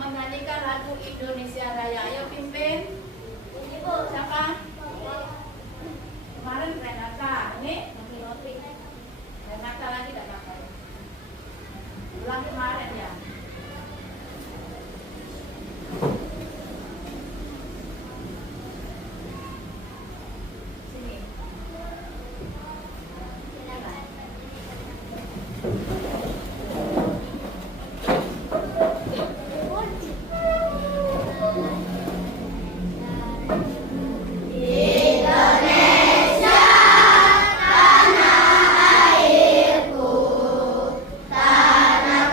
menyanyikan lagu Indonesia Raya. Ayo pimpin. Ibu, siapa? Kemarin Renata, ini Renata lagi tidak pakai. Ulang kemarin ya. Sini. Tanah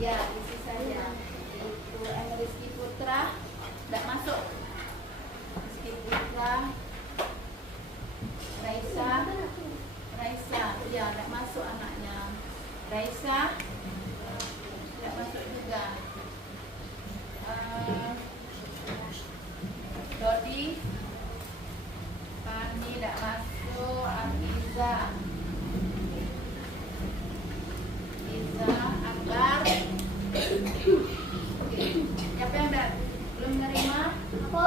Ya, isi saja. Itu Rizky Putra, tidak masuk. Rizky Putra, Raisa, ya tidak masuk anaknya. Raisa, tidak masuk juga. Dodi, Fani tidak masuk. Afiza, Akbar. Siapa yang belum menerima? Aku.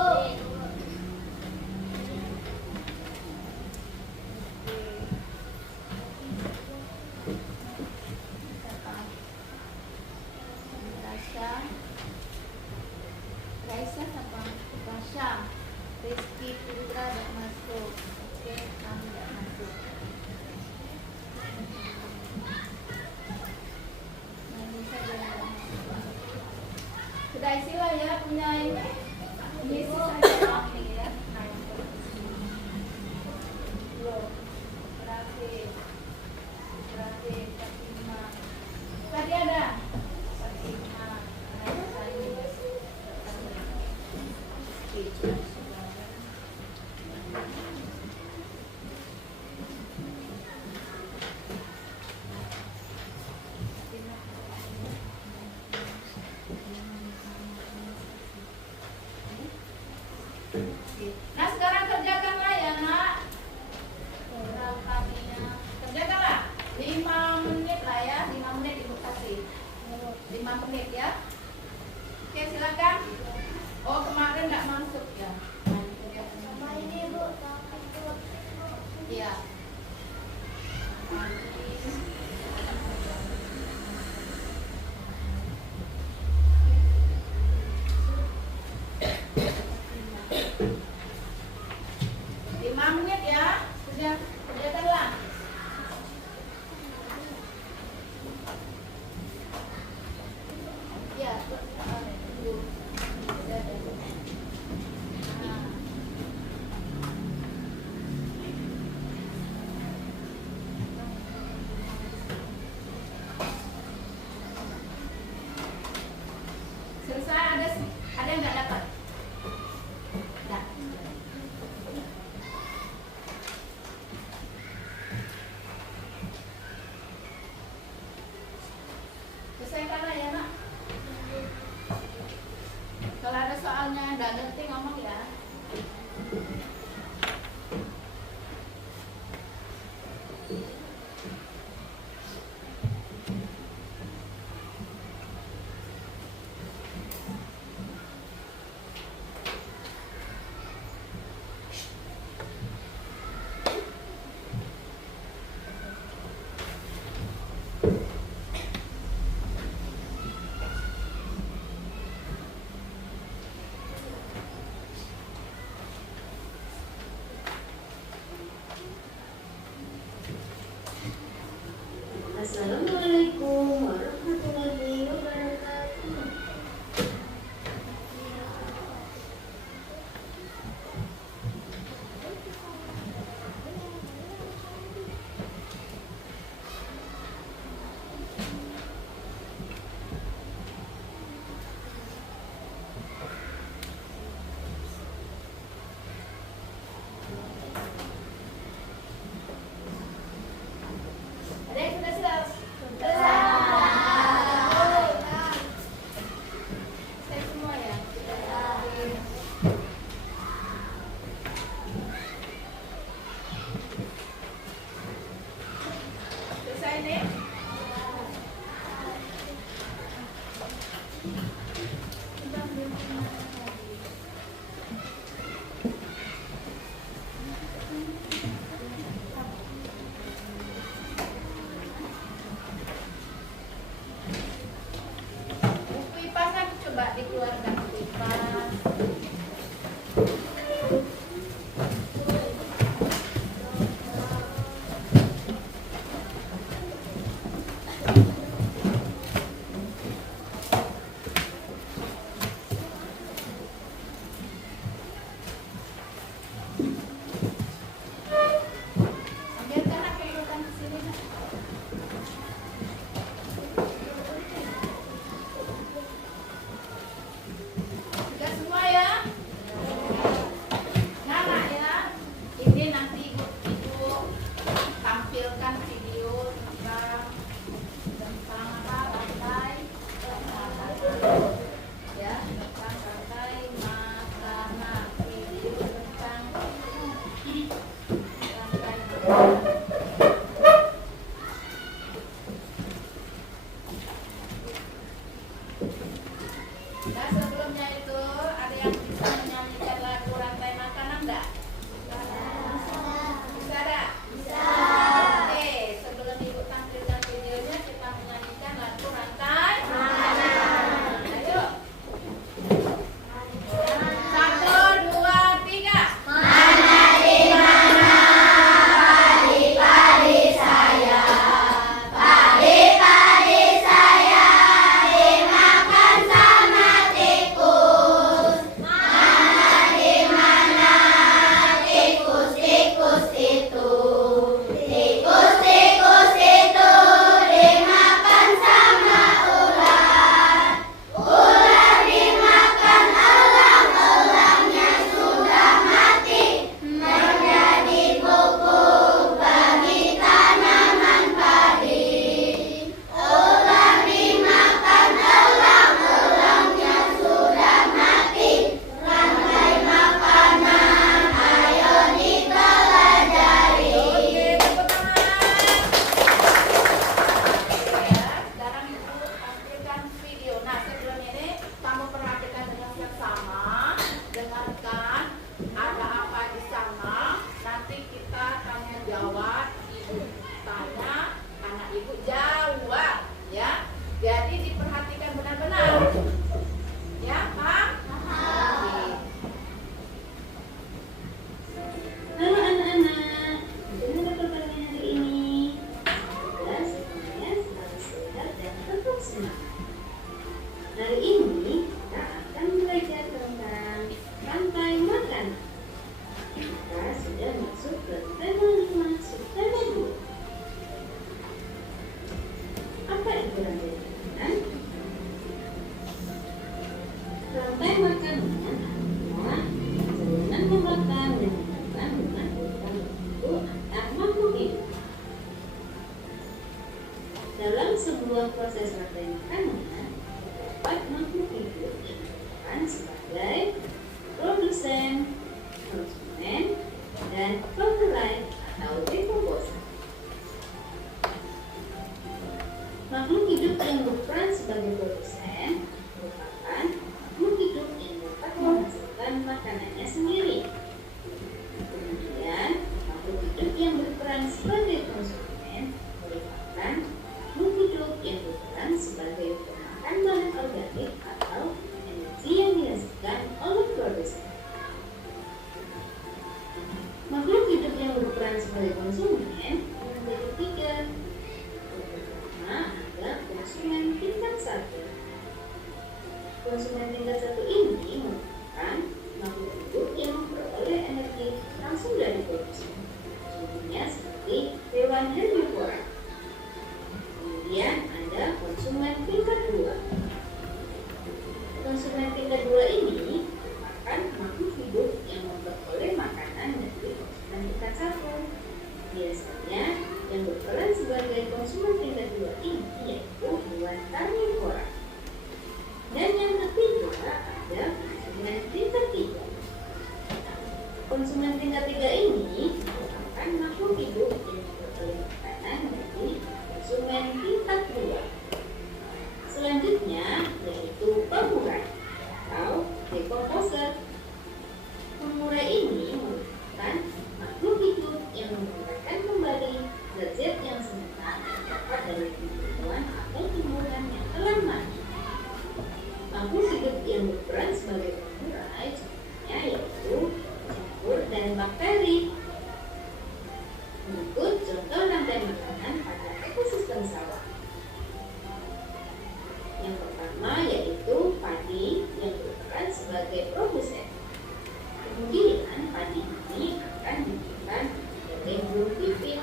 Raisa apa? Rasha. Rizky Putra tidak masuk. Oke, kamu tidak masuk. Sudah isilah ya punya ini. Isi saja ya. Berarti Fatima. Tadi ada Fatima. Nah sekarang kerjakanlah ya nak. Kerjakanlah 5 menit lah ya, 5 menit ibu kasih 5 menit ya. Oke silakan. Oh kemarin nggak masuk ya. Sama ini bu. Iya. Kerjakanlah. Ya, selesai ada yang nggak dapat? Nah. Selesaikanlah ya nak. Kalau ada soalnya nggak ngerti ngomong ya. Assalamualaikum warahmatullahi wabarakatuh. Ada yang sudah saya semua ya. Selesai nih. Buku IPA coba dikeluarkan buku IPA. Dalam sebuah proses rantai makanan, terdapat makhluk hidup yang berperan sebagai produsen, konsumen, dan penggerak atau decomposer. Makhluk hidup yang berperan sebagai produsen merupakan makhluk hidup yang dapat menghasilkan makanannya sendiri. Kemudian, makhluk hidup yang berperan sebagai konsumen merupakan makhluk hidup yang berperan sebagai pemakan bahan organik atau energi yang dihasilkan oleh produsen. Makhluk hidup yang berperan sebagai konsumen menjadi tiga. Yang pertama ada konsumen tingkat 1. Konsumen tingkat 1 ini merupakan makhluk hidup yang memperoleh energi langsung dari produksi. Contohnya seperti hewan herbivora. Kemudian ada konsumen tingkat 2. Konsumen tingkat 2 ini merupakan makhluk hidup yang memperoleh makanan dari konsumen tingkat 1. Biasanya yang berperan sebagai konsumen tingkat 2 ini yaitu hewan karnivora. Dan yang ketiga ada konsumen tingkat 3. Konsumen tingkat 3 ini merupakan makhluk hidup yang memperoleh makanan dari konsumen tingkat 2. Selanjutnya yaitu pengurai atau decomposer. Pengurai ini merupakan makhluk hidup yang menguraikan kembali zat-zat yang sementara terdapat dari tumbuhan atau tumbuhan yang telah mati. Makhluk hidup yang berperan sebagai pengurai contohnya yaitu jamur dan bakteri. Berikut contoh rantai makanan pada ekosistem sawah. Yang pertama yaitu padi yang berperan sebagai produsen. Kemudian padi ini akan dimakan oleh burung pipit.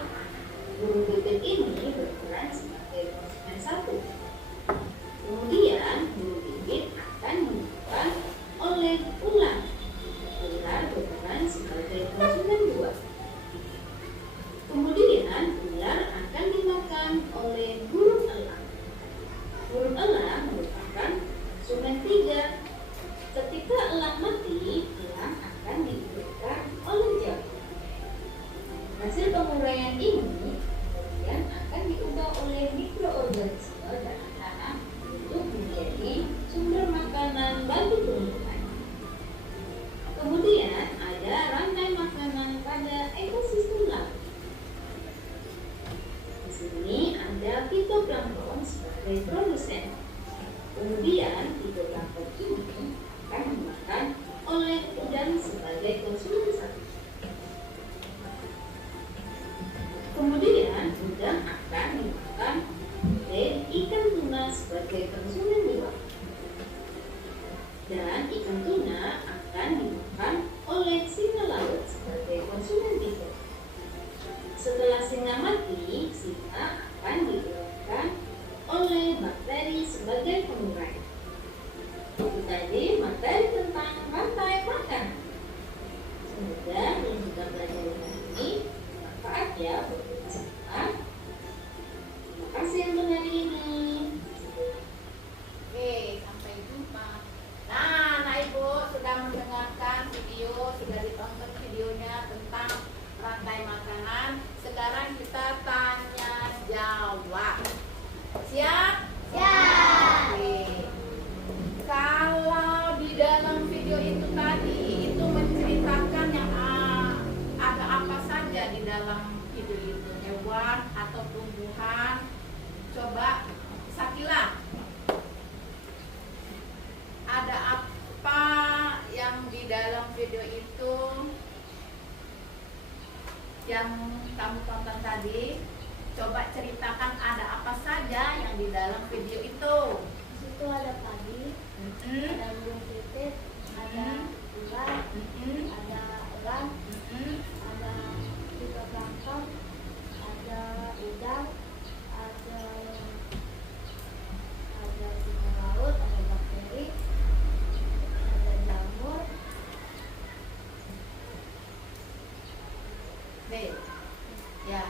Burung pipit ini berperan sebagai konsumen 1. Kemudian burung pipit akan dimakan oleh ular. Ular berperan sebagai konsumen 2. Kemudian ular akan dimakan oleh burung elang. Burung elang merupakan konsumen 3. Ketika elang mati, elang akan diberikan oleh jamur. Hasil penguraian ini kemudian akan diubah oleh mikroorganisme dalam tanah untuk menjadi sumber makanan bagi tumbuhan. Kemudian ada rantai makanan pada ekosistem laut. Di sini ada fitoplankton sebagai produsen. Kemudian fitoplankton ini akan dimakan oleh udang sebagai konsumen 1. Kemudian udang akan dimakan oleh ikan tuna sebagai konsumen 2. Dan ikan tuna akan dimakan oleh singa laut sebagai konsumen 3. Setelah singa mati, singa akan diuraikan oleh bakteri sebagai pengurai. Itu tadi materi tentang rantai makanan. Semoga yang kita pelajari hari ini bermanfaat ya buat kita semua. Terima kasih untuk hari ini. Oke, sampai jumpa. Nah, anak ibu sudah mendengarkan video, sudah ditonton videonya tentang rantai makanan. Sekarang kita tanya jawab. Siap? Siap. Oke. Kalau di dalam video itu tadi itu menceritakan yang ada apa saja di dalam video itu, hewan atau tumbuhan. Coba Sakila, ada apa yang di dalam video itu yang kamu tonton tadi? Coba ceritakan ada apa saja yang di dalam video itu. Di situ ada padi, ada burung pipit, ada ular, ada elang, ada fitoplankton, ada udang, ada singa laut, ada bakteri, ada jamur. Oke. Ya.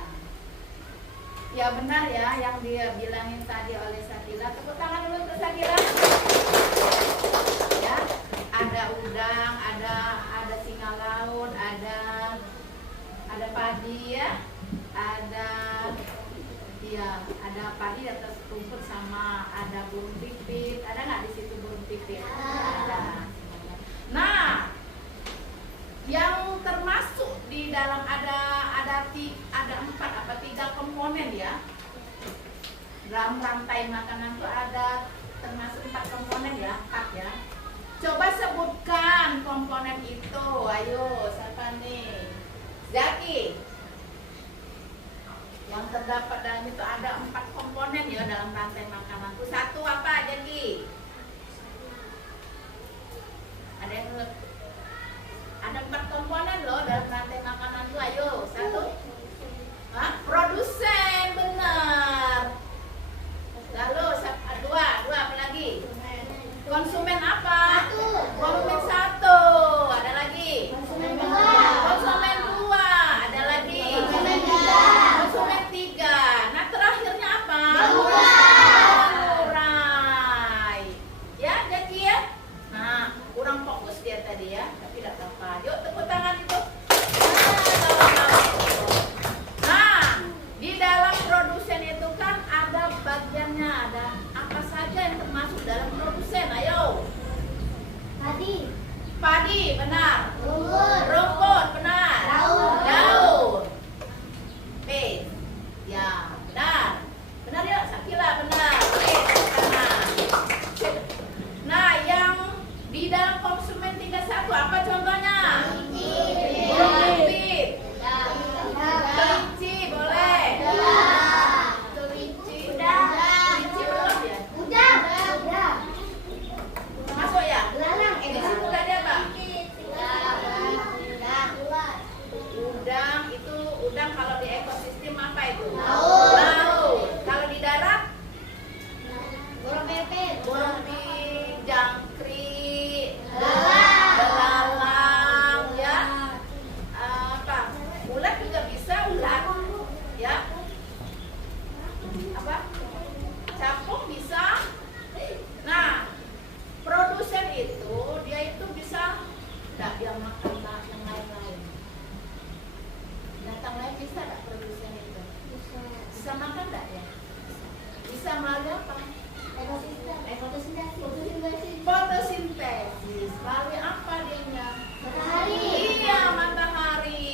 Ya benar ya yang dia bilangin tadi oleh Sakila. Tepuk tangan dulu untuk Sakila. Ya, ada udang, ada singa laut, ada padi ya, ada padi atas rumput sama ada burung pipit. Ada nggak di situ burung pipit? Ada. Nah, yang termasuk di dalam ada 3 komponen ya. Dalam rantai makanan itu ada termasuk 4 komponen ya, 4 ya. Coba sebutkan komponen itu. Ayo, siapa nih? Zaki. Yang terdapat dalam itu ada 4 komponen ya dalam rantai makanan itu. 1 apa, Zaki? Ada 4 komponen loh dalam rantai makanan itu. Ayo, 1. Produsen, benar. Lalu 2 apa lagi? Konsumen apa? 1. Konsumen 1. Ada lagi? Konsumen 2. Konsumen 2. Ada lagi? Konsumen 3. Konsumen 3. Nah, terakhirnya apa? Pengurai. Ya, jadi ya. Nah, kurang fokus dia tadi ya, tapi tidak apa-apa. Yuk, tepuk tangan itu. Nah, di dalam produsen itu kan ada bagiannya, ada apa saja yang termasuk dalam produsen. Ayo. Padi, benar. Rumput, benar. Daun. Ya, benar. Benar ya, Sakila, benar. Oke, benar. Nah, yang di dalam konsumen 31 apa contohnya? Burung pipit. Kelinci, boleh. Kelinci, kelinci belum ya? Masuk ya? Di situ tadi apa? Udang, itu udang kalau di ekosistem apa itu? Laut. Kalau di darat? Burung pipit, jangkrik, belalang, ya. Apa? Ulat juga bisa, ulat, ya. Apa? Capung bisa. Nah, produsen itu dia itu bisa enggak dia makan yang lain-lain. Binatang lain bisa enggak produsen itu? Bisa makan enggak ya? Bisa melalui apa? Fotosintesis. Melalui apa dianya? Iya, matahari.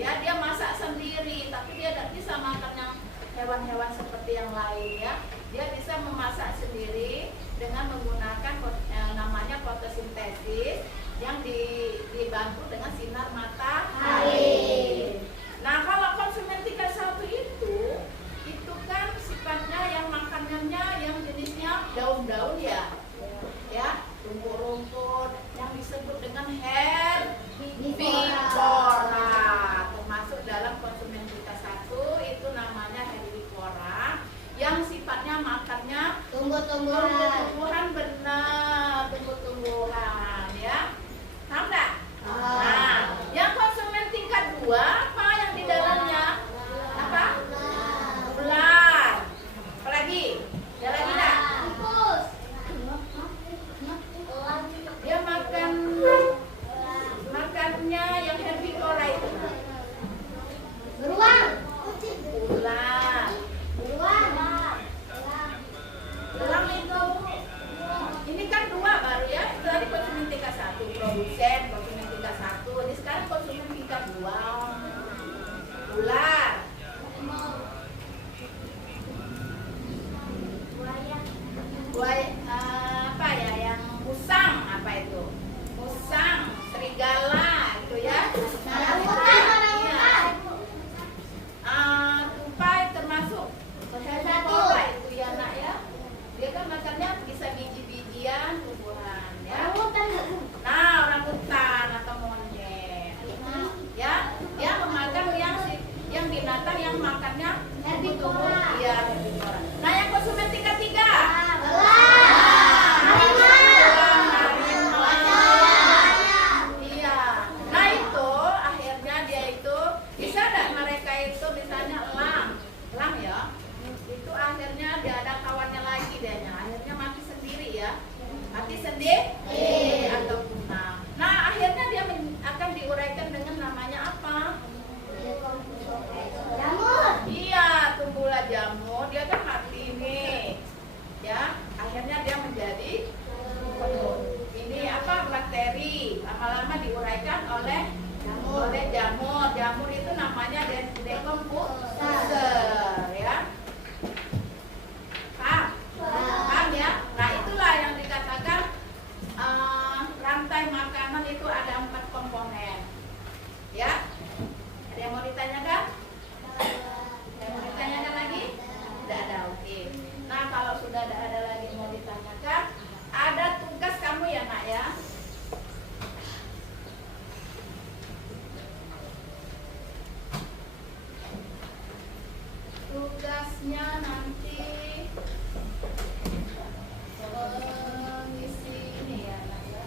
Ya, dia masak sendiri, tapi dia tidak bisa makan yang hewan-hewan seperti yang lain ya. Dia bisa memasak sendiri dengan menggunakan namanya fotosintesis yang dibantu dengan sinar matahari. Nah, kalau konsumen 31 itu kan sifatnya yang makanannya yang jenisnya daun-daun ya. Ya, rumput-rumput yang disebut dengan herbivora. Termasuk dalam konsumen 31 itu namanya herbivora yang sifatnya makannya tumbuh-tumbuhan, benar, tumbuh-tumbuhan ya. Tahu nggak? Nah, yang konsumen tingkat 2 apa yang di dalamnya? Apa? Ular. Apa lagi? Ada lagi nggak? Dia makannya yang herbivora itu. Ular. Beruang itu tugasnya nanti mengisi ini ya, Nak, ya.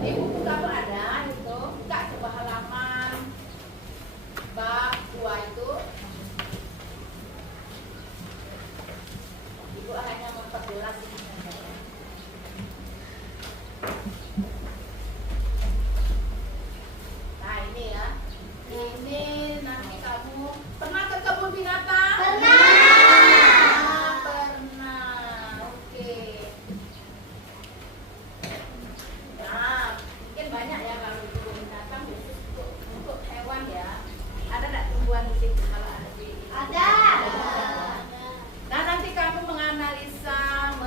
Di buku kamu ada itu, buka coba halaman bab 2 itu. Ibu hanya memperjelas ini saja. Nah ini ya, ini nanti kamu pernah ke kebun binatang? Pernah. Pernah, oke. Nah, mungkin banyak ya kalau di kebun binatang khusus untuk hewan ya. Ada nggak tumbuhan di situ kalau ada di? Ada. Nah nanti kamu menganalisa,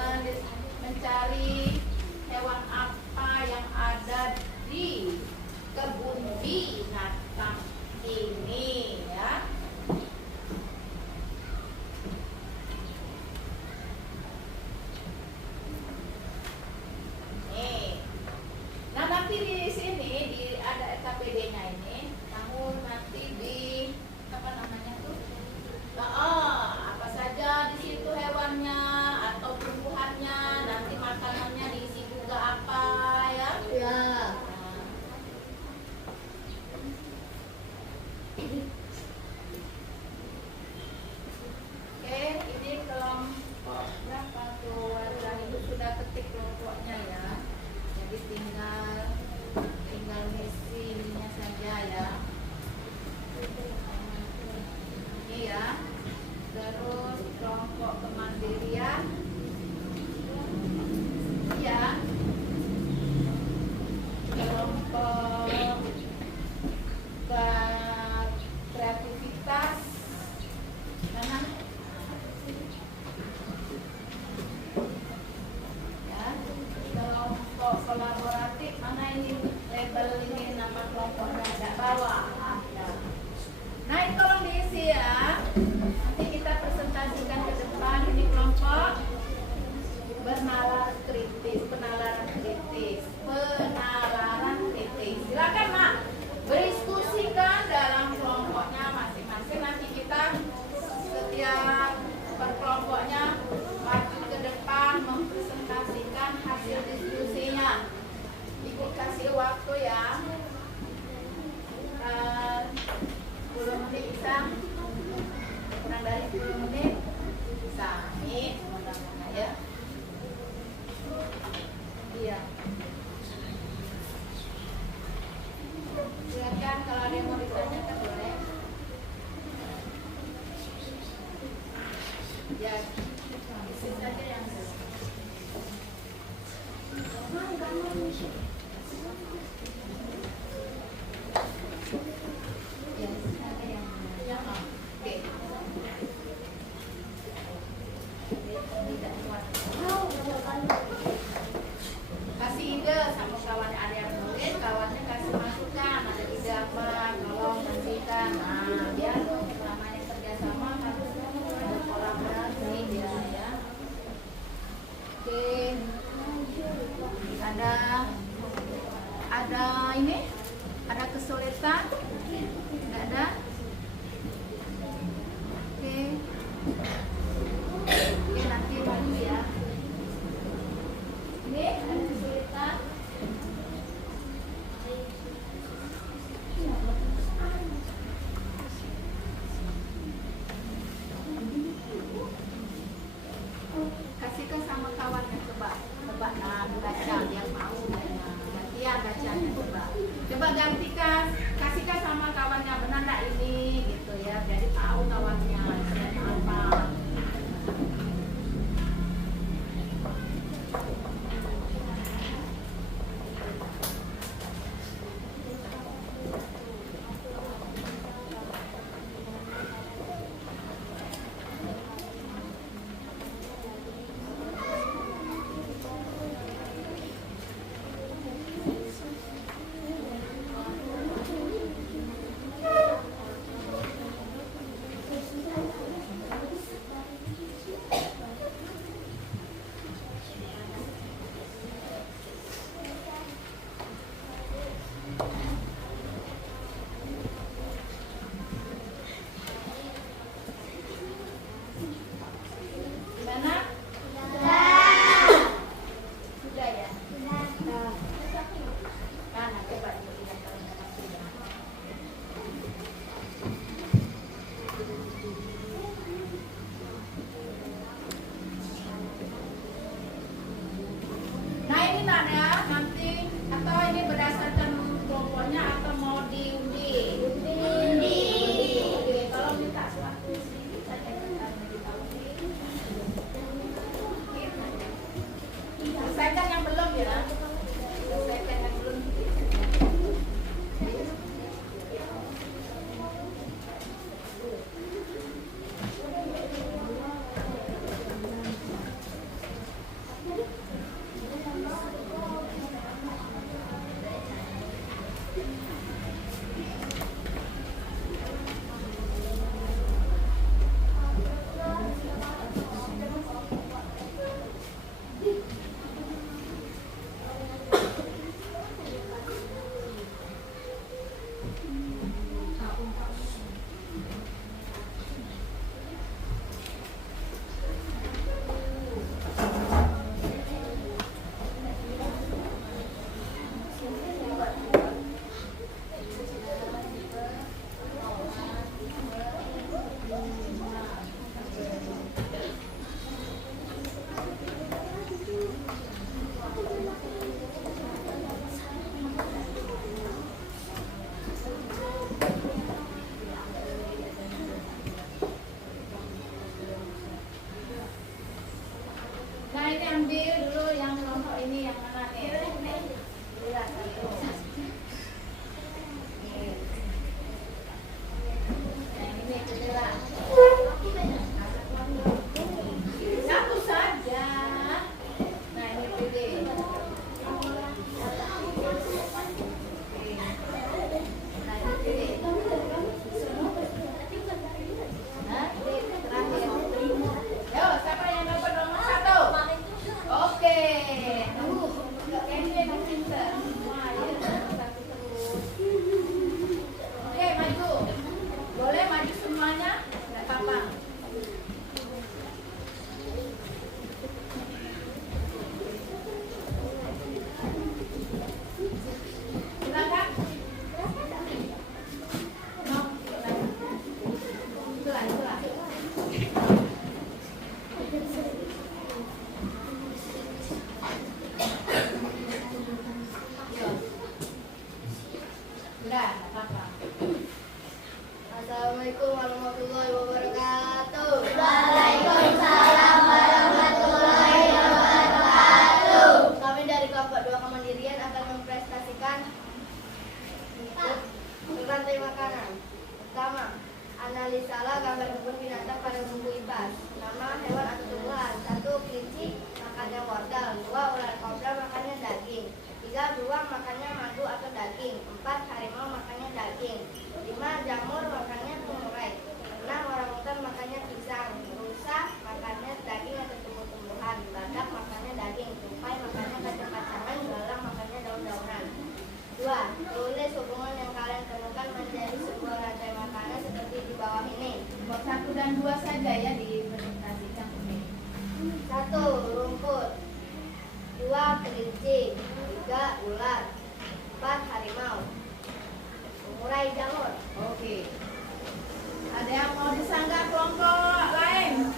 mencari hewan apa yang ada di kebun binatang ini ya. Nih. Nah nanti di sini ada SKPD-nya ini, kamu nanti di apa namanya tuh? Apa saja di situ hewannya atau tumbuhannya, nanti makanannya diisi juga apa ya? Ya. Oke, ini kelompok berapa tuh? Warga itu sudah ketik kelompoknya ya. Jadi tinggal ngisinya saja ya. Ini ya. Terus kelompok kemandirian. Ya. Kelompok kreativitas. Mana? Ya. Kelompok kolaboratif. Mana ini label ini nama kelompoknya ada bawah. Ya. Nah ini tolong diisi ya. Nanti kita presentasikan ke depan. Ini kelompok penalaran kritis. Silakan Mak, berdiskusikan dalam kelompoknya masing-masing. Nanti kita setiap berkelompoknya maju ke depan mempresentasikan hasil diskusinya. Ibu kasih waktu ya. 10 menit bisa, kurang dari 10 menit bisa. Nih, mudah-mudahan ya. Iya. Silakan kalau ada yang mau ditanyakan boleh. Ya, isi saja yang kasih ide sama kawannya, ada yang nulis, kawannya kasih masukan, ada ide apa, tolong kasihkan. Nah, biar namanya kerjasama harus berkolaborasi. Nah ini ambil dulu yang kelompok ini yang mana nih? Lihat satu. Yang ini jendela. Satu saja. Nah ini pilih. Nah ini pilih. Nah ini terakhir. Yo, siapa yang dapat nomor 1? Oke, kayaknya yang pintar. Wah, ya, satu terus. Oke, maju. Boleh maju semuanya? Nggak apa-apa. Silakan. No, itulah. Udah, nggak apa-apa. Assalamualaikum warahmatullahi wabarakatuh. Waalaikumsalam warahmatullahi wabarakatuh. Kami dari kelompok 2 Kemandirian akan mempresentasikan rantai makanan. Pertama, analisalah gambar kebun binatang pada buku IPAS. Nama hewan atau tumbuhan. 1. Kelinci makannya wortel. 2. Ular kobra makannya daging. 3. Beruang makannya madu atau daging. 4. Harimau makannya daging. 5. Jamur makannya pengurai. 6. Orangutan makannya pisang. Rusa makannya daging atau tumbuh-tumbuhan. Badak makannya daging. Tupai makannya kacang-kacangan. Belalang makannya daun-daunan. 2. Tulis hubungan yang kalian temukan menjadi sebuah rantai makanan seperti di bawah ini. Kok 1 dan 2 saja ya dipresentasikan ini. 1. Rumput. 2. Kelinci. 3. Ular. 4. Harimau. Pengurai jamur. Oke. Ada yang mau disanggah kelompok lain?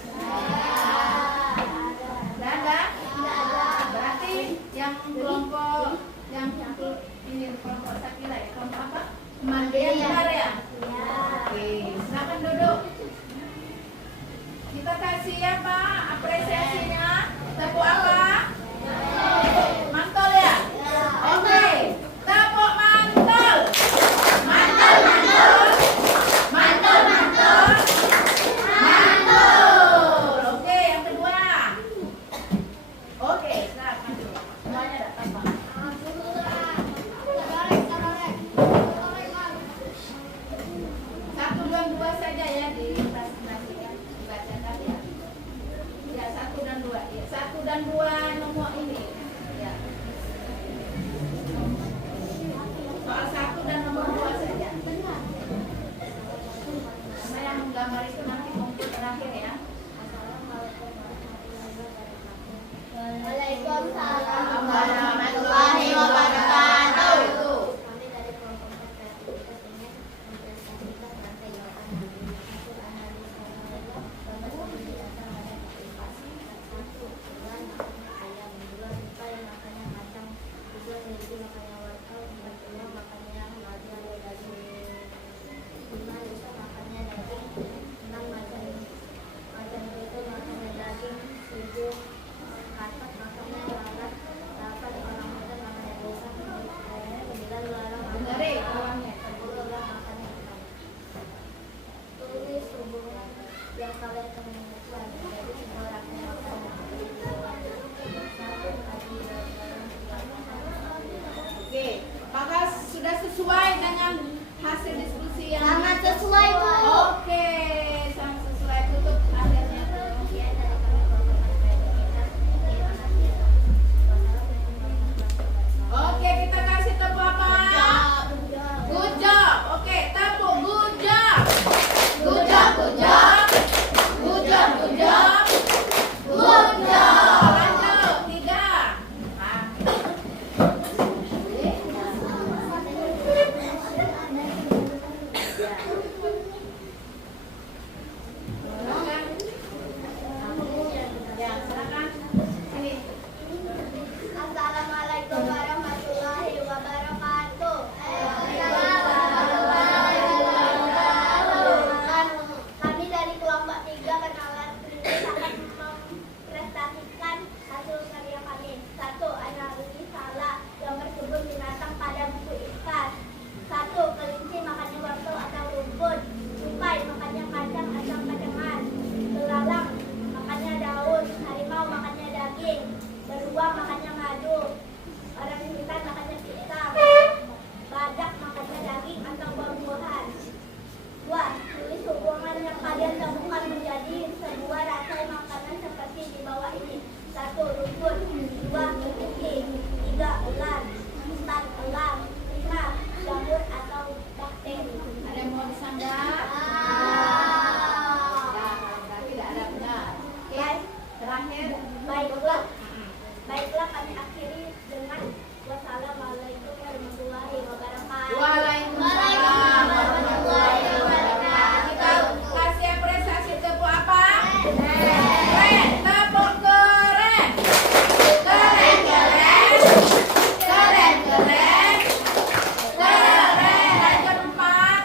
Nggak ada? Berarti yang kelompok yang ini kelompok Sakila ya? Kelompok apa? Mandirian benar ya? Oke, silakan duduk. Kita kasih apa apresiasinya? Tepuk apa? Mantul ya? Oke, tepuk mantul. Mantul, mantul. Mantul, mantul. Mantul. Oke, yang kedua. Oke, silakan maju. Semuanya ada apa? Satu dan dua saja ya dipresentasikan, dibacakan ya. Ya, 1 dan 2. Ya, 1 dan 2 nomor ini. Ya. Soal 1 dan nomor 2 saja. Karena yang menggambar itu nanti kumpul terakhir ya. Waalaikumsalam warahmatullahi wabarakatuh. Kami dari kelompok 4 kreativitas ini mempresentasikan rantai makanan. 1. Ya. Ya, silakan. Sini. Assalamualaikum warahmatullahi wabarakatuh. Kami dari kelompok 3 kenalan kritis akan mempresentasikan hasil karya kami. 1. Analisis salah gambar kebun binatang pada buku IPAS. 1. Kelinci makannya wortel atau rumput. Tupai makannya kacang atau kacangan. Belalang makannya daun. Harimau makannya daging. Beruang makannya madu. Orang hutan makannya pisang. Badak makannya daging atau buah-buahan. 2. Tulis hubungan yang kalian temukan menjadi sebuah rantai makanan seperti di bawah ini. 1. Rumput. 2. Kelinci. 3. Ular. 4. Elang. 5. Jamur atau bakteri. Ada yang mau disanggah? Ya, berarti tidak ada benar. Oke, terakhir. Baiklah kami akhiri dengan wassalamualaikum warahmatullahi wabarakatuh. Waalaikumsalam warahmatullahi wabarakatuh. Kasih apresiasi tepuk apa? Keren. Tepuk keren. Keren, keren. Keren, keren. Keren. Dan keempat.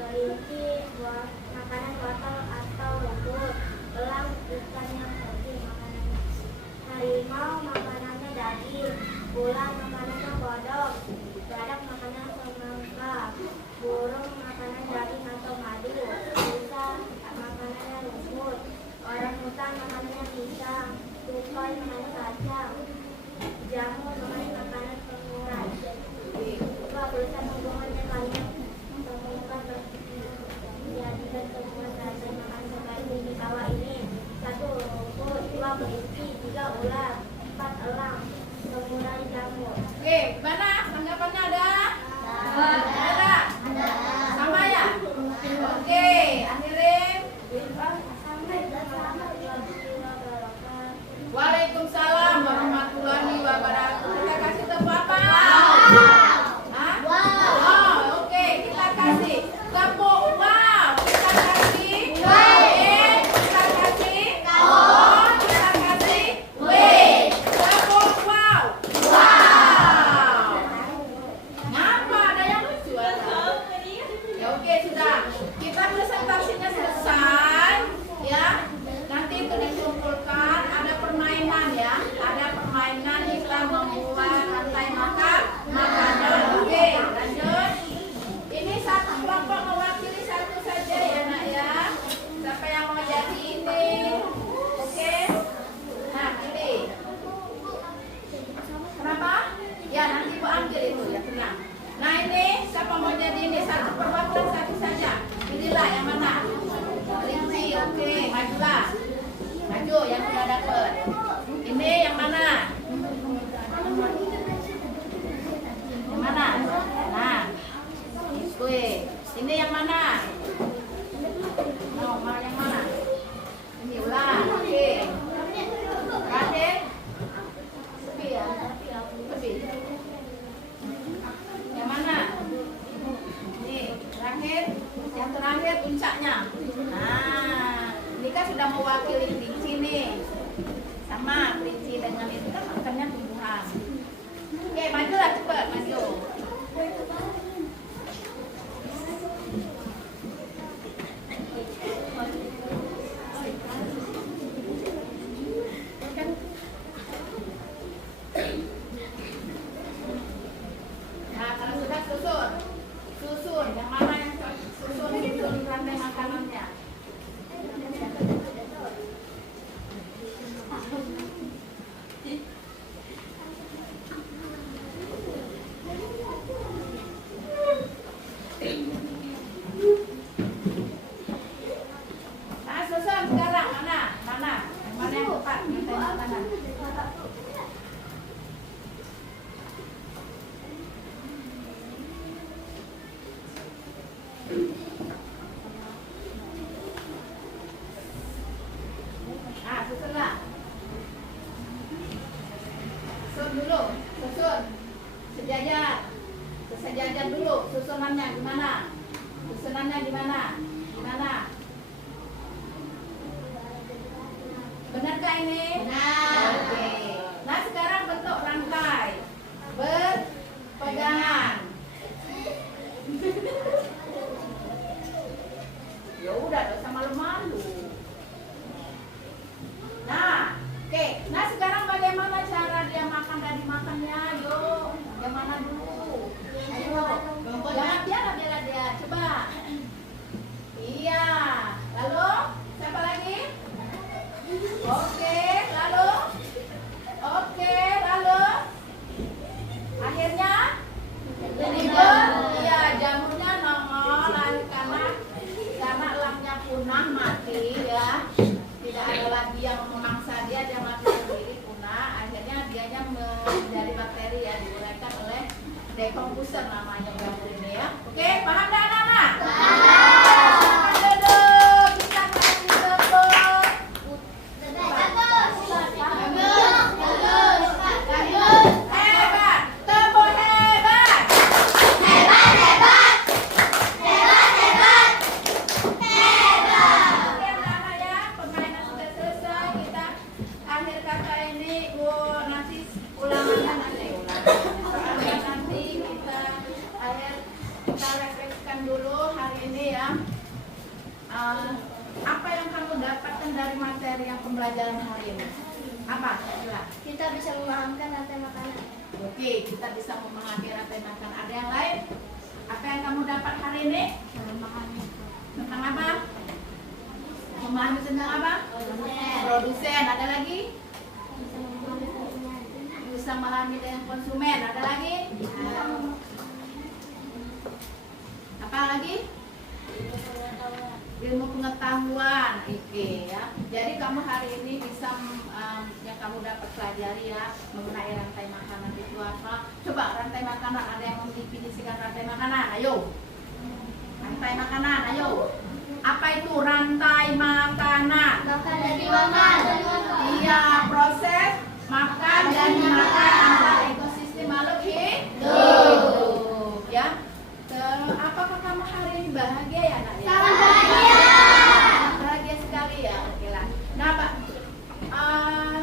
kelinci makanan wortel atau rumput, elang ikan yang penting makanannya, harimau makanannya daging, ular makanannya kodok, badak makanan semangka, burung makanan daging atau madu, rusa makanannya rumput, orang hutan makanannya pisang, tupai makanan kacang, jamur makanan pengurai. Tulisan hubungannya kalian temukan menjadikan temuan rasa makan sebaik di bawah ini. 1. Rumput, 2. Kelinci, 3. Ular, 4. Elang, pengurai jamur. Oke, gimana? Tanggapannya ada? Ada? Sama ya? Oke, akhirin. Waalaikumsalam warahmatullahi wabarakatuh. Kita kasih tepuk apa? Hah? Wow, oke, kita kasih tepuk wow. Kita kasih kita kasih kita kasih tepuk wow. Wow. Ngapa? Ada yang lucu? Ya oke, sudah. Kita presentasinya selesai, ya. Nanti itu dikumpulkan, ada permainan ya, ada permainan kita membuat rantai makanan. Oke, lanjut. Ini satu kelompok mewakili satu saja ya nak ya. Siapa yang mau jadi ini? Oke. Nah, pilih. Kenapa? Ya nanti ibu ambil itu ya, tenang. Nah ini siapa mau jadi ini? Satu perwakilan satu saja. Pilihlah yang mana? Kelinci, oke, majulah. Maju yang sudah dapat. Ini yang mana? Yang mana? Nah, gue. Ini yang mana? Mau yang mana? Ini ulang. Oke. Raden. Sepi ya? Sepi. Yang mana? Ini terakhir. Yang terakhir puncaknya. Nah, ini kan sudah mewakili kelinci nih. Sama kelinci dengan itu kan makannya tumbuhan. Oke, majulah cepat, maju. Nah, kalau sudah susun, yang mana yang susun rantai makanannya. Nah, susun sekarang mana yang tepat rantai makanan. Nah, susunlah. Susun dulu, susun. Sejajar dulu. Susunannya gimana? Susunannya gimana? Gimana? Benarkah ini? Benar. Oke. Nah, sekarang bentuk rantai berpegangan. Ya udah, dosa malu-malu. Nah, oke. Nah, sekarang bagaimana cara dia makan dan dimakannya? Yuk, yang mana dulu? Ayo, jangan biar dia. Coba. Iya. Lalu, siapa lagi? Oke, lalu? Oke, lalu? Akhirnya? Iya, jamurnya nongol karena elangnya punah mati. ini ya, apa yang kamu dapatkan dari materi yang pembelajaran hari ini? Apa? Sila. Kita bisa memahamkan rantai makanan. Oke, kita bisa memahami rantai makanan. Ada yang lain? Apa yang kamu dapat hari ini? Tentang apa? Memahami tentang apa? Produsen. Ada lagi? Bisa memahami dengan konsumen. Ada lagi? Apa lagi? Ilmu pengetahuan. Oke ya. Jadi kamu hari ini bisa yang kamu dapat pelajari ya mengenai rantai makanan itu apa? Coba rantai makanan, ada yang mendefinisikan rantai makanan? Ayo. Rantai makanan, ayo. Apa itu rantai makanan? Makan dan dimakan. Iya, proses makan dan dimakan antara ekosistem makhluk hidup. Ya. Terus apakah kamu hari ini bahagia ya, Nak? Sangat bahagia. Bahagia sekali ya. Oke lah. Nah, Pak,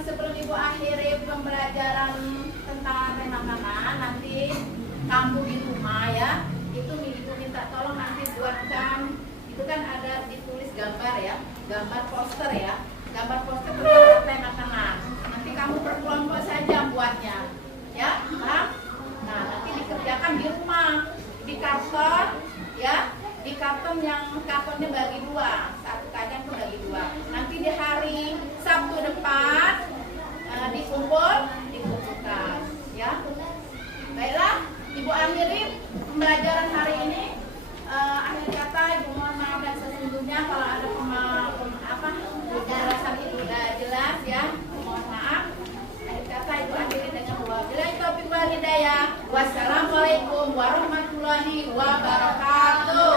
sebelum Ibu akhiri pembelajaran tentang rantai makanan, nanti kamu di rumah ya, itu Ibu minta tolong nanti buatkan, itu kan ada ditulis gambar ya, gambar poster ya, gambar poster tentang rantai makanan. Nanti kamu berkelompok saja buatnya, ya, paham? Nah, nanti dikerjakan di rumah, di karton, ya, di karton yang kartonnya bagi dua, satu kacang itu bagi dua. Nanti di hari Sabtu depan dikumpulkan, ya. Baiklah, Ibu akhiri pembelajaran hari ini. Akhir kata Ibu mohon maaf dan sesungguhnya kalau ada penjelasan itu sudah jelas ya, mohon maaf. Akhir kata Ibu akhiri dengan wabillahi taufiq wal hidayah. Wassalamualaikum warahmatullahi wabarakatuh.